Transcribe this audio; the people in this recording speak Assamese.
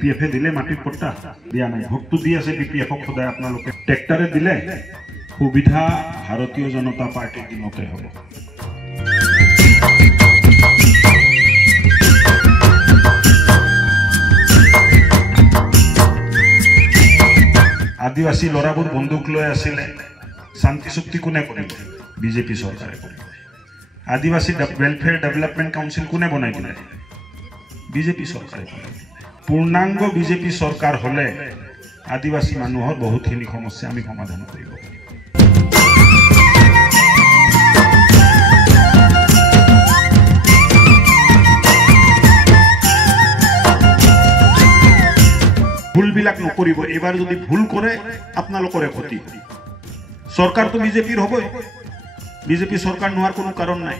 BPF দিলে মাটিৰ পট্টা দিয়া নাই ভোটটো দি আছে BPF খোদাই আপোনালোকে ট্ৰেক্টৰে দিলে সুবিধা ভাৰতীয় জনতা পাৰ্টিৰ দিনতে হ'ব আদিবাসী লৰাবোৰ বন্দুক লৈ আছিলে শান্তি চুক্তি কোনে কৰিলে বিজেপি চৰকাৰে কৰিলে আদিবাসী ওয়েলফেয়াৰ ডেভেলপমেন্ট কাউন্সিল কোনে বনাই দিলে বিজেপি চৰকাৰে পূৰ্ণাংগ বিজেপি চৰকাৰ হলে আদিবাসী মানুহৰ বহুতখিনি সমস্যা আমি সমাধান কৰিব ভুলবিলাক নকৰিব এবাৰ যদি ভুল কৰে আপোনালোকৰে ক্ষতি সৰকাৰ তো বিজেপিৰ হবে বিজেপি সৰকাৰ নোয়াৰ কোনো কাৰণ নাই